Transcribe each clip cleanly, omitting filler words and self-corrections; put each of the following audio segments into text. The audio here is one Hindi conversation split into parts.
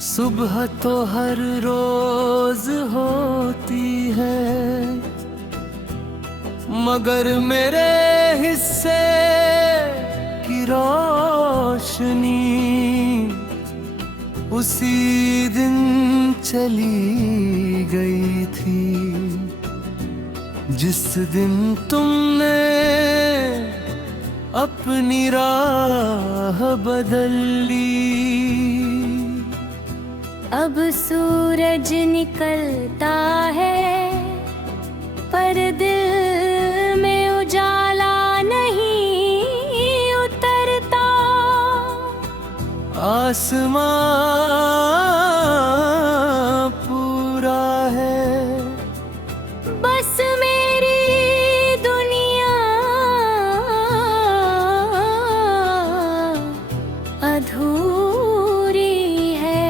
सुबह तो हर रोज होती है, मगर मेरे हिस्से की रोशनी उसी दिन चली गई थी, जिस दिन तुमने अपनी राह बदल ली। अब सूरज निकलता है पर दिल में उजाला नहीं उतरता। आसमां पूरा है, बस मेरी दुनिया अधूरी है।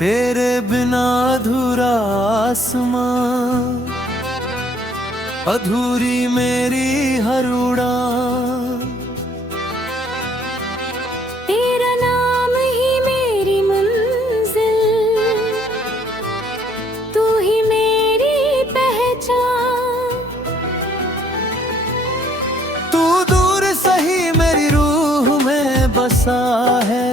तेरे बिना अधूरा आसमां, अधूरी मेरी हर उड़ान। तेरा नाम ही मेरी मंजिल, तू ही मेरी पहचान। तू दूर सही मेरी रूह में बसा है,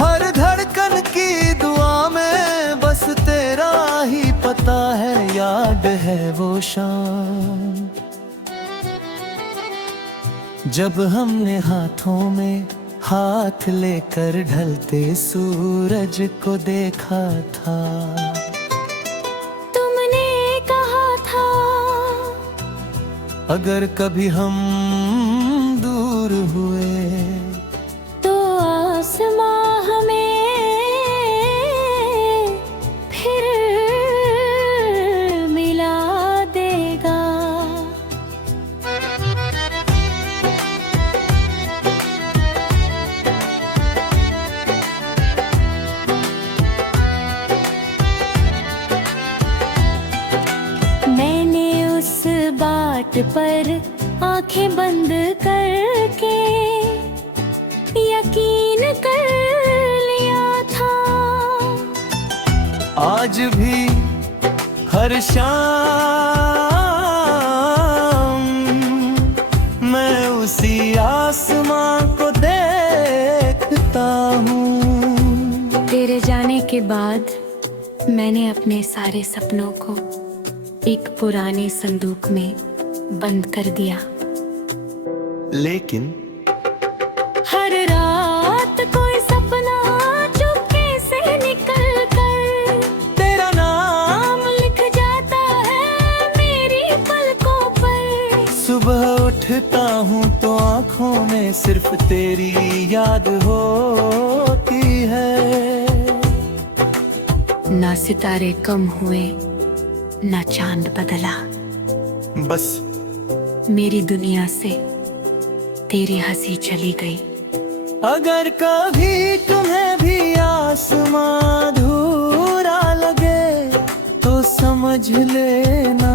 हर धड़कन की दुआ में बस तेरा ही पता है। याद है वो शाम जब हमने हाथों में हाथ लेकर ढलते सूरज को देखा था। तुमने कहा था अगर कभी हम दूर हुए तो आसमां हमें फिर मिला देगा। मैंने उस बाट पर आंखें बंद करके यकीन कर लिया था। आज भी हर शाम मैं उसी आसमां को देखता हूँ। तेरे जाने के बाद मैंने अपने सारे सपनों को एक पुराने संदूक में बंद कर दिया। लेकिन हर रात कोई सपना चुपके से निकल कर तेरा नाम लिख जाता है मेरी पलकों पर। सुबह उठता हूँ तो आँखों में सिर्फ तेरी याद होती है। ना सितारे कम हुए ना चांद बदला, बस मेरी दुनिया से तेरी हंसी चली गई। अगर कभी तुम्हें भी आसमां अधूरा लगे तो समझ लेना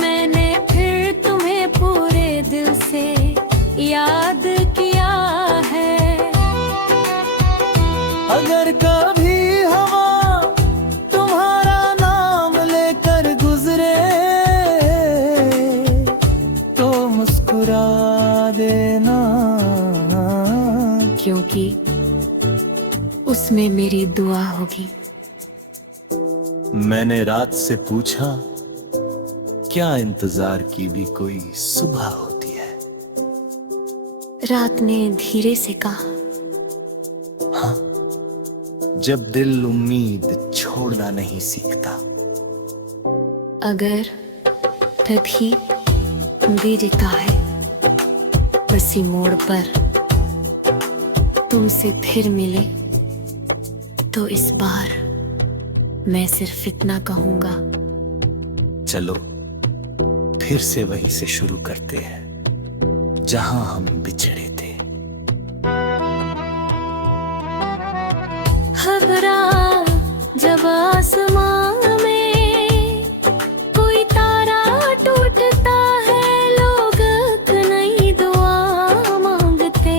मैंने फिर तुम्हें पूरे दिल से याद किया है। अगर कभी हवा तुम्हारा नाम लेकर गुजरे तो मुस्कुरा देना, क्योंकि उसमें मेरी दुआ होगी। मैंने रात से पूछा क्या इंतजार की भी कोई सुबह होती है। रात ने धीरे से कहा, हाँ, जब दिल उम्मीद छोड़ना नहीं सीखता। अगर तभी गिरता है उसी मोड़ पर तुमसे फिर मिले तो इस बार मैं सिर्फ इतना कहूंगा, चलो फिर से वहीं से शुरू करते हैं जहां हम बिछड़े थे। घबरा जब आसमां में कोई तारा टूटता है, लोग एक नई दुआ मांगते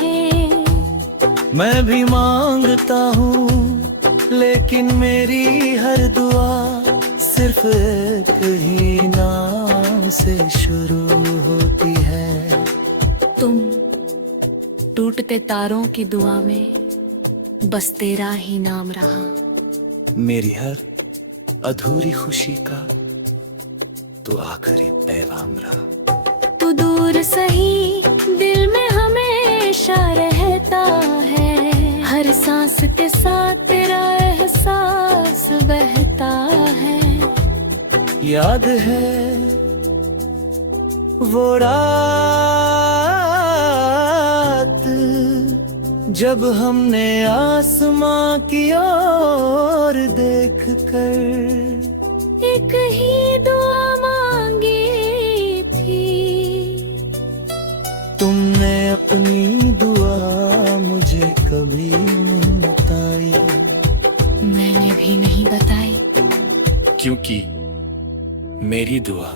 हैं। मैं भी मांगता हूँ, लेकिन मेरी हर दुआ सिर्फ एक ही नाम से शुरू होती है। तुम टूटते तारों की दुआ में बस तेरा ही नाम रहा। मेरी हर अधूरी खुशी का तो आखिरी पैगाम रहा। तू दूर सही दिल में हमेशा रहता है, हर सांस के साथ तेरा एहसास बहता है। याद है वो रात जब हमने आसमां की ओर देख कर एक ही दुआ मांगी थी। तुमने अपनी दुआ मुझे कभी नहीं बताई। मैंने भी नहीं बताई, क्योंकि मेरी दुआ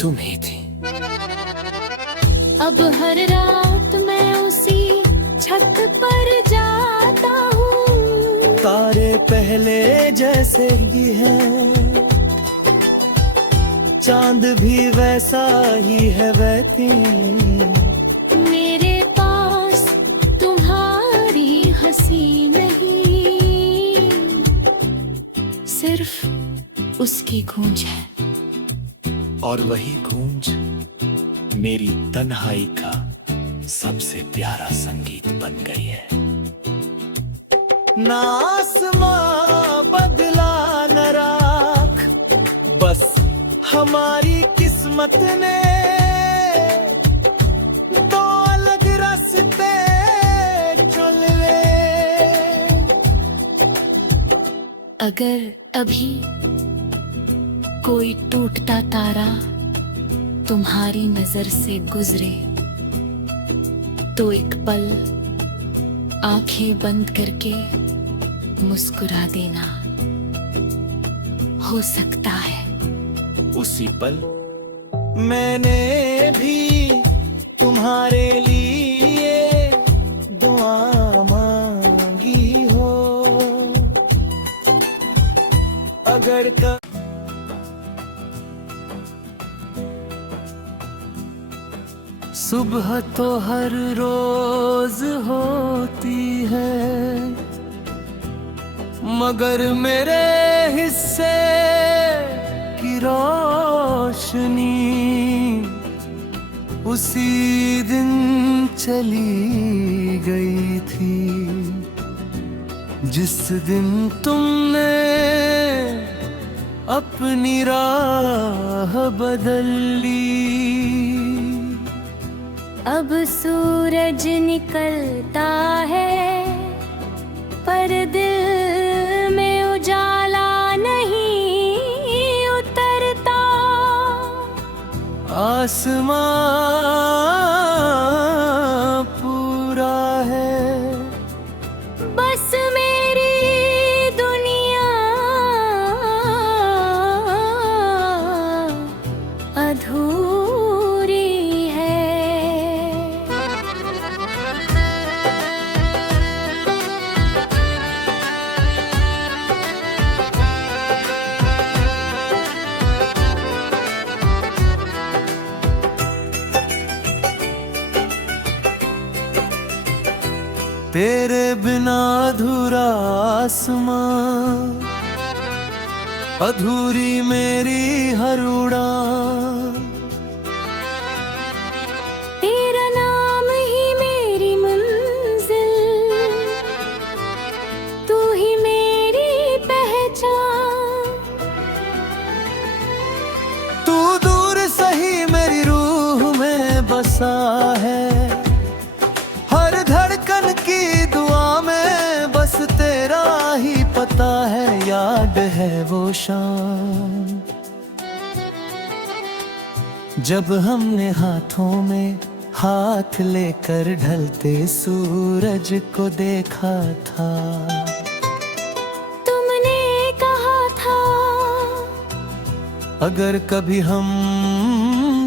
तुम ही थी। अब हर रात मैं उसी छत पर जाता हूँ। तारे पहले जैसे ही हैं, चांद भी वैसा ही है बहती। मेरे पास तुम्हारी हंसी नहीं, सिर्फ उसकी गूंज है। और वही गूंज मेरी तन्हाई का सबसे प्यारा संगीत बन गई है। ना आसमां बदला न राख, बस हमारी किस्मत ने दो अलग रास्ते चुन ले। अगर अभी कोई टूटता तारा तुम्हारी नजर से गुजरे, तो एक पल आंखें बंद करके मुस्कुरा देना। हो सकता है उसी पल मैंने भी तुम्हारे लिए दुआ मांगी हो। अगर का सुबह तो हर रोज होती है, मगर मेरे हिस्से की रोशनी उसी दिन चली गई थी, जिस दिन तुमने अपनी राह बदल ली। अब सूरज निकलता है, पर दिल में उजाला नहीं उतरता। आसमां पूरा है, बस मेरी दुनिया अधूरी है। तेरे बिना अधूरा आसमां, अधूरी मेरी हर उड़ान। तेरा नाम ही मेरी मंजिल, तू ही मेरी पहचान। तू दूर सही मेरी रूह में बसा है, हर धड़कन की दुआ में बस तेरा ही पता है। याद है वो शाम जब हमने हाथों में हाथ लेकर ढलते सूरज को देखा था। तुमने कहा था अगर कभी हम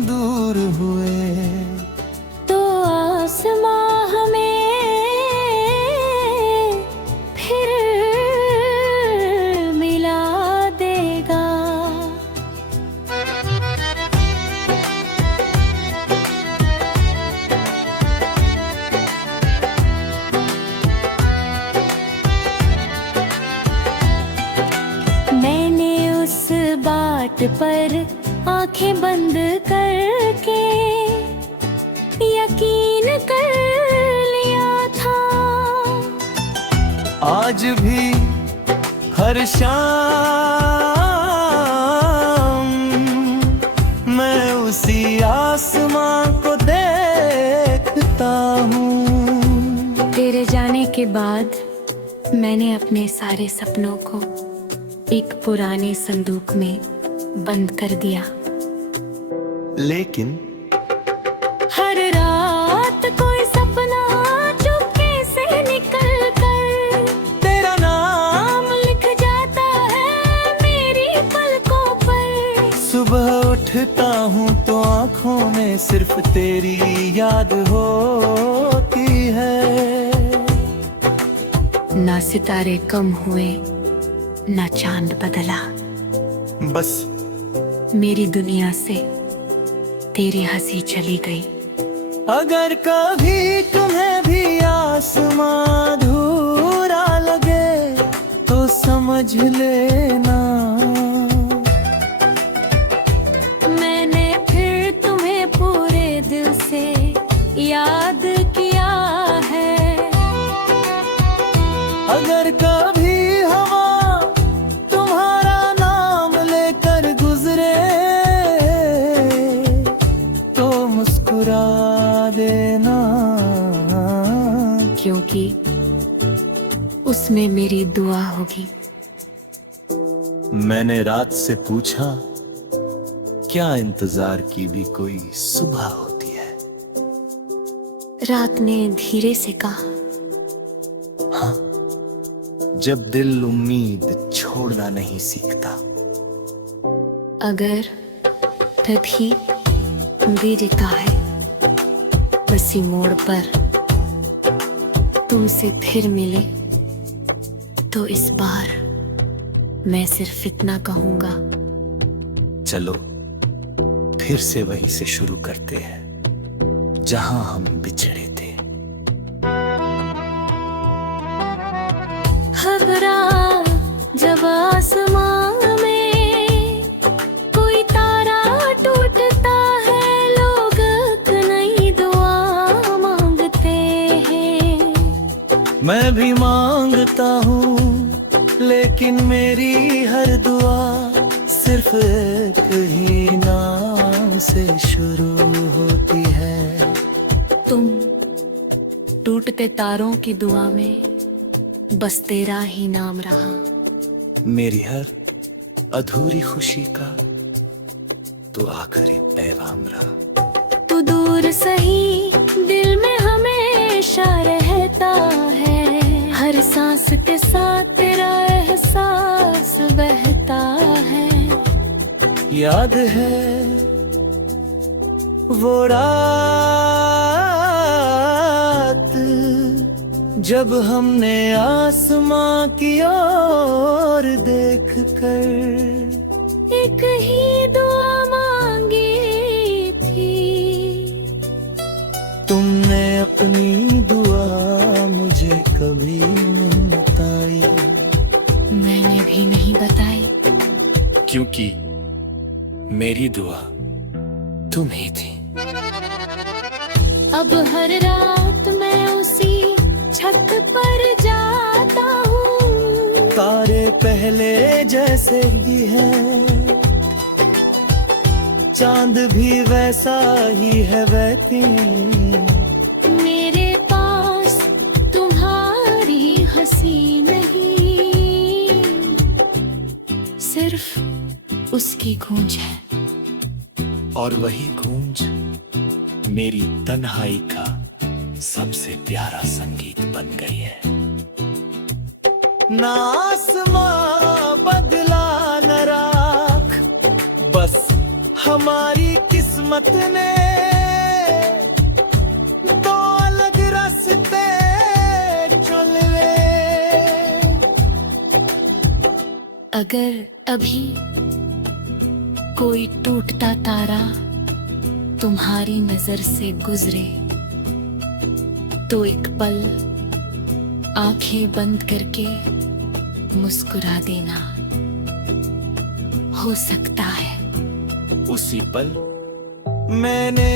दूर हुए तो आसमां हमें फिर मिला देगा। मैंने उस बात पर आंखें बंद करके यकीन कर लिया था। आज भी हर शाम मैं उसी आसमां को देखता हूँ। तेरे जाने के बाद मैंने अपने सारे सपनों को एक पुराने संदूक में बंद कर दिया। लेकिन हर रात कोई सपना चुपके से निकल कर तेरा नाम लिख जाता है मेरी पलकों पर। सुबह उठता हूँ तो आँखों में सिर्फ तेरी याद होती है। ना सितारे कम हुए ना चांद बदला, बस मेरी दुनिया से तेरी हंसी चली गई। अगर कभी तुम्हें भी आसमां अधूरा लगे तो समझ लेना मैंने फिर तुम्हें पूरे दिल से याद किया है। अगर कभी हवा तुम्हारा नाम लेकर गुजरे तो मुस्कुरा देना, क्योंकि उसमें मेरी दुआ होगी। मैंने रात से पूछा क्या इंतजार की भी कोई सुबह होती है। रात ने धीरे से कहा, जब दिल उम्मीद छोड़ना नहीं सीखता। अगर कभी भी लिखा है उसी मोड़ पर तुमसे फिर मिले तो इस बार मैं सिर्फ इतना कहूंगा, चलो फिर से वहीं से शुरू करते हैं जहां हम बिछड़े थे। खबरा जब आसमां में कोई तारा टूटता है, लोग नई दुआ मांगते हैं। मैं भी मांगता हूँ लेकिन मेरी हर दुआ सिर्फ एक ही नाम से शुरू होती है। तुम टूटते तारों की दुआ में बस तेरा ही नाम रहा। मेरी हर अधूरी खुशी का तो आखिरी पैगाम रहा। तू दूर सही दिल में हमेशा रहता है, हर सांस के साथ तेरा एहसास बहता है। याद है वो रात जब हमने आसमां की ओर देखकर एक ही दुआ मांगी थी। तुमने अपनी दुआ मुझे कभी नहीं बताई। मैंने भी नहीं बताई, क्योंकि मेरी दुआ तुम ही थी। अब हर रात मैं उसी छत पर जाता हूँ। तारे पहले जैसे ही है, चांद भी वैसा ही है बहती। मेरे पास तुम्हारी हंसी नहीं, सिर्फ उसकी गूंज है। और वही गूंज मेरी तन्हाई का सबसे प्यारा संगीत बन गई है। ना आसमां बदला न राख, बस हमारी किस्मत ने दो अलग रास्ते चले। अगर अभी कोई टूटता तारा तुम्हारी नजर से गुजरे तो एक पल आंखें बंद करके मुस्कुरा देना। हो सकता है उसी पल मैंने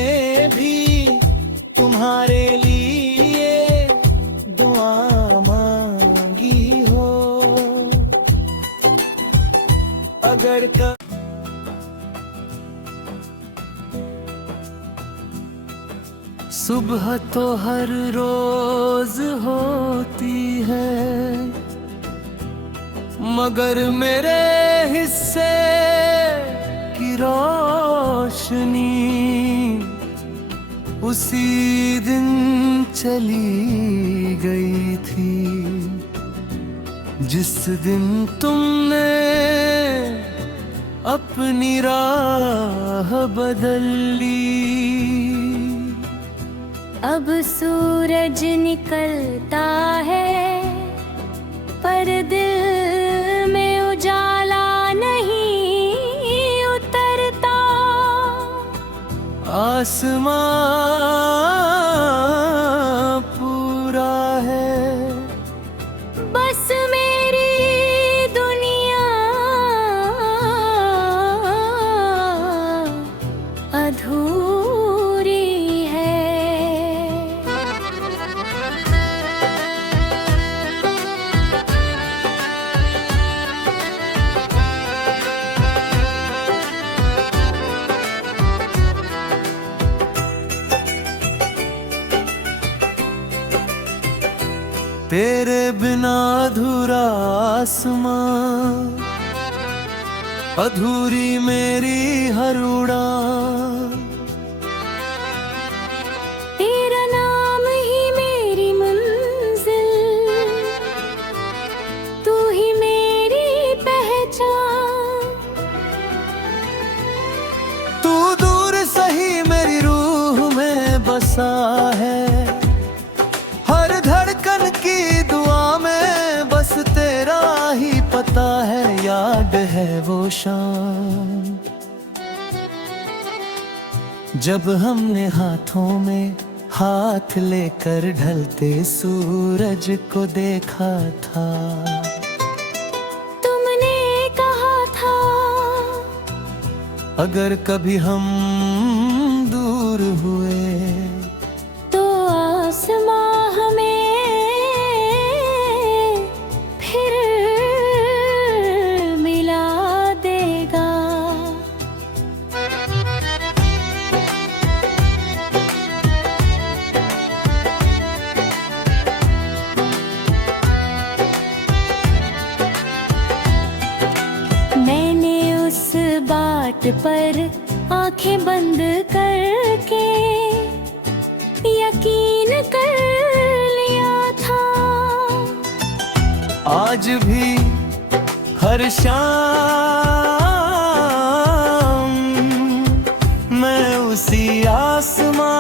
भी तुम्हारे लिए दुआ मांगी हो। अगर सुबह तो हर रोज होती है, मगर मेरे हिस्से की रोशनी उसी दिन चली गई थी जिस दिन तुमने अपनी राह बदल ली। अब सूरज निकलता है पर दिल में उजाला नहीं उतरता। आसमां पूरा है, बस मेरी दुनिया अधूरी है। तेरे बिना अधूरा आसमां, अधूरी मेरी हर उड़ान। तेरा नाम ही मेरी मंजिल, तू ही मेरी पहचान। तू दूर सही मेरी रूह में बसा है, हर धड़कन की दुआ में बस तेरा ही पता है। याद है वो शाम जब हमने हाथों में हाथ लेकर ढलते सूरज को देखा था। तुमने कहा था अगर कभी हम दूर हुए तो आसमां हमें फिर मिला देगा। मैंने उस बाट पर आंखें बंद करके यकीन कर लिया था। आज भी हर शाम मैं उसी आसमां